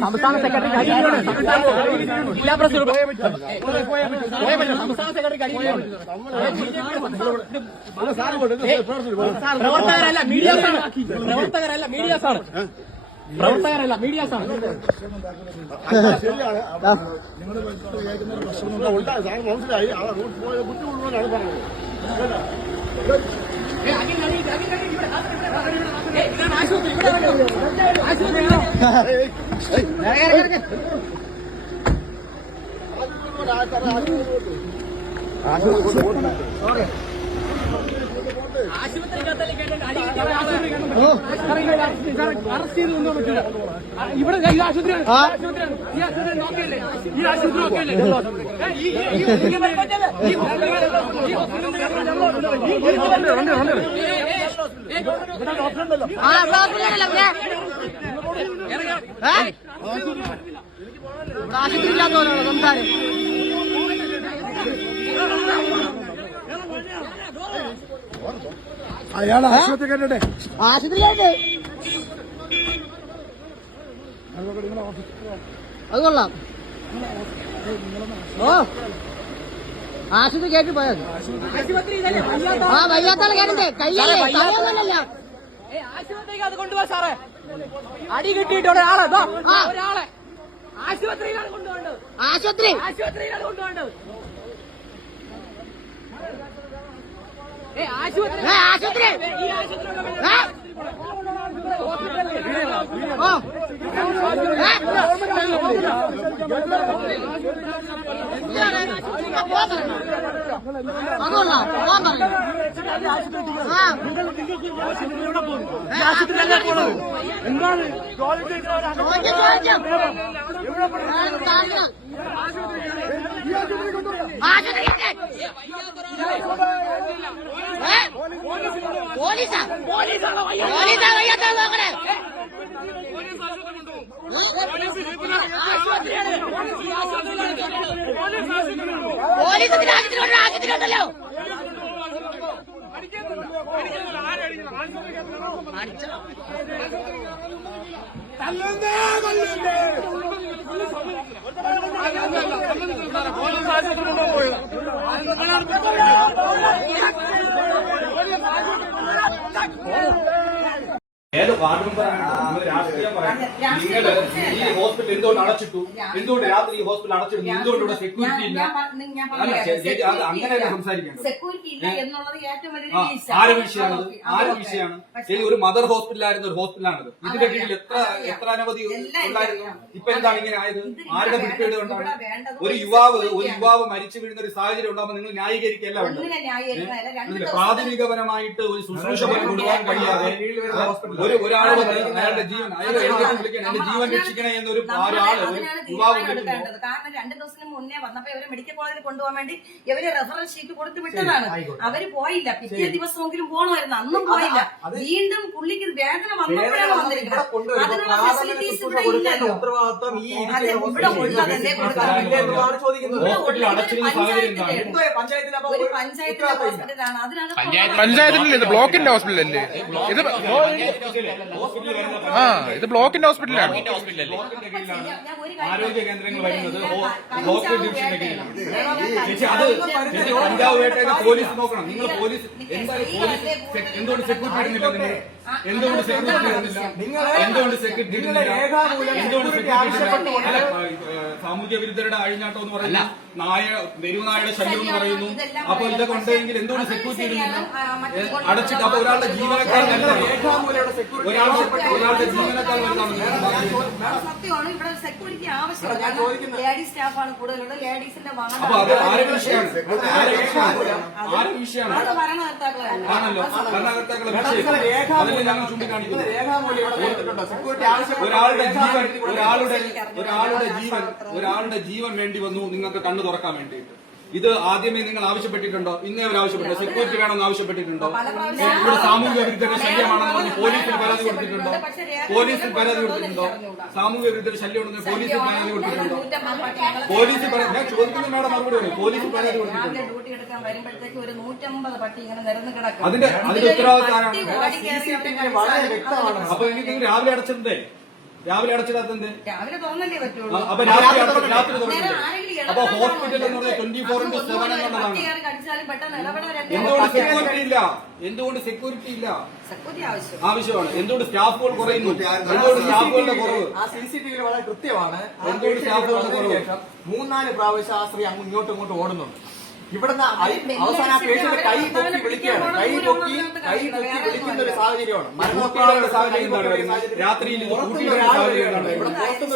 സംസ്ഥാന സെക്രട്ടറി ജില്ലാ പ്രസിഡന്റ് സംസ്ഥാന സെക്രട്ടറി പ്രവർത്തകരല്ല മീഡിയാസ് ആണ് പ്രവർത്തകരല്ല മീഡിയാസ് ആണ് പ്രവർത്തകരല്ല മീഡിയാസ് ആണ് ശരിയാണ് നിങ്ങൾ കേൾക്കുന്ന ഒരു പ്രശ്നം ഉണ്ടായി സാറ് മനസ്സിലായി ആ റൂട്ട് പോയ ബുദ്ധിമുട്ടുകൊണ്ടാണ് പറഞ്ഞത് കേട്ടോ? ആശുപത്രി ഇവിടെ ആശുപത്രി ഏയ്, ഏയ്, ഏയ്. ആശുപത്രി കൊണ്ട് പോട്ടെ. ആശുപത്രിക്കകത്തല്ലേ കേട്ടിട്ട് അടി കിട്ടിയ ആശുപത്രി ഇവിടെ ഈ ആശുപത്രി നോക്കിയല്ലേ ആശുപത്രി നോക്കിയല്ലേ ആശുപത്രി അയാൾ ആശുപത്രി ആശുപത്രിയിലായിട്ട്? അത് കൊള്ളാം. ഓ. ആശുപത്രി കേട്ട് പോയത് ആ വയ്യാത്താളെ കേട്ടേ കയ്യല്ലേ? തലയൊന്നുമല്ല ഏ, ആശുപത്രിക്ക് അത് കൊണ്ടുപോവാ സാറേ. അടി കിട്ടിയിട്ട് ഒരാളെ. ഒരാളെ. ആശുപത്രിയിലാണ് കൊണ്ടുപോകേണ്ടത് ആശുപത്രി? ആശുപത്രിയിലാണ് കൊണ്ടുപോകേണ്ടത് ഏ? ആശുപത്രി ആശുപത്രി അതുകൊള്ളാം പോകാൻ പറഞ്ഞു ആ ആശുപത്രി പോലീസാ പോലീസാ വയ്യാത്ത നോക്കണേ പോലീസ് ആശുപത്രി ആശുപത്രിയുണ്ടല്ലോ ഏത് വാർഡ് മെമ്പറാണ്? നിങ്ങൾ ഈ ഹോസ്പിറ്റൽ എന്തുകൊണ്ട് അടച്ചിട്ടു? എന്തുകൊണ്ട് രാത്രി ഈ ഹോസ്പിറ്റൽ അടച്ചിടുന്നു? എന്തുകൊണ്ട് ഇവിടെ സെക്യൂരിറ്റി ഇല്ല? അല്ല ചേച്ചി അത് അങ്ങനെയല്ല സംസാരിക്കേണ്ടത്? സെക്യൂരിറ്റി ഇല്ല എന്നുള്ളത് ഏറ്റവും വലിയ ആ, വീഴ്ച. ആരെ വിഷയമാണത്? ഓക്കേ, ആരെ ഓക്കേ. വിഷയമാണ്? പക്ഷേ ശരി ഒരു മദർ ഹോസ്പിറ്റലായിരുന്ന ഒരു ഹോസ്പിറ്റലാണിത് ഇതിന്റെ കീഴിൽ എത്ര എത്ര അനവധി എല്ലാം ഉണ്ടായിരുന്നു. ഇപ്പൊ എന്താണ് ഇങ്ങനെ ആയത്? ഇത് ഇവിടെ ആരുടെ പിടിപ്പേട് കൊണ്ടാണ്? ഇവിടെ വേണ്ടത് ഒരു യുവാവ് ഒരു യുവാവ് മരിച്ചു വീഴുന്ന ഒരു സാഹചര്യം ഉണ്ടാകുമ്പോൾ നിങ്ങൾ ന്യായീകരിക്കല്ല വേണ്ടത്. ഒന്നിനെ ന്യായീകരിക്കാനല്ല, രണ്ട് ദിവസം പ്രാഥമികപരമായിട്ട് ഒരു ശുശ്രൂഷ പോലും കൊടുക്കാൻ കഴിയാതെ ഒരു ഒരാൾ വന്ന് അയാളുടെ ജീവൻ ജീവൻ രക്ഷിക്കണേ എന്നൊരു കാരണം രണ്ടു ദിവസത്തിന് മുന്നേ വന്നപ്പോ ഇവരെ മെഡിക്കൽ കോളേജിൽ കൊണ്ടുപോകാൻ വേണ്ടി ഇവർ റെഫറൻസ് ഷീറ്റ് കൊടുത്തു വിട്ടതാണ്. അവർ പോയില്ല. പിറ്റേ ദിവസമെങ്കിലും പോകണമായിരുന്നു അന്നും പോയില്ല. വീണ്ടും പുള്ളിക്ക് വേദന വന്നപ്പോഴാണ് വന്നിരിക്കുന്നത്. അതിനുള്ള ഫെസിലിറ്റീസ് ഇവിടെ ഇല്ലല്ലോ. അതെ, ഉള്ളതല്ലേ ഒരു പഞ്ചായത്തിലെ ഹോസ്പിറ്റലാണ്. അതിനാണ് പഞ്ചായത്തിലല്ലേ ഇത് ബ്ലോക്കിന്റെ ഹോസ്പിറ്റലല്ലേ? ഇത് ആ. ഇത് ബ്ലോക്കിന്റെ ഹോസ്പിറ്റലാണ് ബ്ലോക്കിന്റെ ആരോഗ്യ കേന്ദ്രങ്ങൾ വരുന്നത് ബ്ലോക്ക് ഹോ- കഞ്ചാവ് ഹോസ്പിറ്റൽ ഡിവിഷന്റെ കീഴിലാണ് ചേച്ചി അത് ചേച്ചി കഞ്ചാവ് പോലീസ് നോക്കണം നിങ്ങൾ പോലീസ് എന്തുകൊണ്ട് സെക്യൂരിറ്റി ഇടുന്നില്ല നിങ്ങൾ എന്തുകൊണ്ട് സെക്യൂരിറ്റി ഇടുന്നില്ല എന്തുകൊണ്ട് സെക്യൂരിറ്റി ഇടുന്നില്ല എന്തുകൊണ്ട് സെക്യൂരിറ്റി ഇടുന്നില്ല അല്ല സാമൂഹ്യ വിരുദ്ധരുടെ അഴിഞ്ഞാട്ടം എന്ന് പറയുന്ന നായ തെരുവുനായുടെ ശല്യം എന്ന് പറയുന്നു അപ്പൊ ഇതൊക്കെ ഉണ്ടെങ്കിൽ എന്തുകൊണ്ട് സെക്യൂരിറ്റി ഇടുന്നില്ല അടച്ചിട്ട് അപ്പൊ ഒരാളുടെ ജീവനക്കാരനല്ല ഒരാളുടെ ഒരാളുടെ വലുതാണ് സത്യമാണ്. ഇവിടെ സെക്യൂരിറ്റി ആവശ്യമാണ് ലേഡീസ് സ്റ്റാഫാണ് കൂടുതലുള്ളത്. ലേഡീസിന്റെ ഒരാളുടെ ജീവൻ ഒരാളുടെ ഒരാളുടെ ജീവൻ ഒരാളുടെ ജീവൻ വേണ്ടി വന്നു. നിങ്ങൾക്ക് കണ്ണു തുറക്കാൻ വേണ്ടിയിട്ട്. ഇത് ആദ്യമേ നിങ്ങൾ ആവശ്യപ്പെട്ടിട്ടുണ്ടോ? ഇന്നേ അവർ ആവശ്യപ്പെട്ടോ. സെക്യൂരിറ്റി വേണമെന്ന് ആവശ്യപ്പെട്ടിട്ടുണ്ടോ? ഇവിടെ സാമൂഹിക വിരുദ്ധരുടെ ശല്യമാണെന്ന് പറഞ്ഞ് പോലീസിൽ പരാതി കൊടുത്തിട്ടുണ്ടോ? പോലീസിൽ പരാതി കൊടുത്തിട്ടുണ്ടോ? സാമൂഹിക വിരുദ്ധരുടെ ശല്യം ഉണ്ടെന്ന് പോലീസിൽ പരാതി കൊടുത്തിട്ടുണ്ടോ? പോലീസിൽ ഞാൻ ചോദിക്കുന്നതിനോട് മറുപടി പറയും. പോലീസിൽ പരാതി കൊടുത്തിട്ടുണ്ടോ? ഡ്യൂട്ടി എടുക്കാൻ വരുമ്പോഴത്തേക്ക് ഒരു നൂറ്റമ്പത് പട്ടി ഇങ്ങനെ നിരന്ന് കിടക്കും അതിന്റെ അതിന്റെ ഉത്തരവാദിത്തം അപ്പൊ എനിക്ക് രാവിലെ അടച്ചിട്ടുണ്ടേ? രാവിലെ അടച്ചിടാത്തത് രാവിലെ തുറന്നല്ലേ പറ്റുള്ളൂ. അപ്പൊ രാത്രി രാത്രി തുറന്നില്ലേ? അപ്പൊ ഹോസ്പിറ്റൽ എന്ന് പറഞ്ഞാൽ ട്വന്റി ഫോർ ഇന്റു സെവൻ എന്നുള്ളതാണ്. എന്തുകൊണ്ട് സെക്യൂരിറ്റി ഇല്ല? എന്തുകൊണ്ട് സെക്യൂരിറ്റി ഇല്ല? ആവശ്യമാണ്. എന്തുകൊണ്ട് സ്റ്റാഫുകൾ കുറയുന്നു? എന്തുകൊണ്ട് സ്റ്റാഫുകളുടെ കുറവ്? ആ സി സി ടി വിയിൽ വളരെ കൃത്യമാണ്. ആ എന്തുകൊണ്ട് സ്റ്റാഫുകളുടെ കുറവ്? ശേഷം മൂന്നാൽ പ്രാവശ്യം ആ സ്ത്രീ അങ്ങ് ഇങ്ങോട്ടും ഇങ്ങോട്ടും ഓടുന്നുണ്ട്. ഇവിടുന്ന് അവസാന പേഷ്യന്റ് കൈ പൊക്കി വിളിക്കുകയാണ്. കൈ പൊക്കി കൈ പൊക്കി വിളിക്കുന്ന ഒരു. സാഹചര്യമാണ്. കൂട്ടിയിടേണ്ട സാഹചര്യം. രാത്രിയിൽ ഇവിടെ പുറത്തുനിന്ന്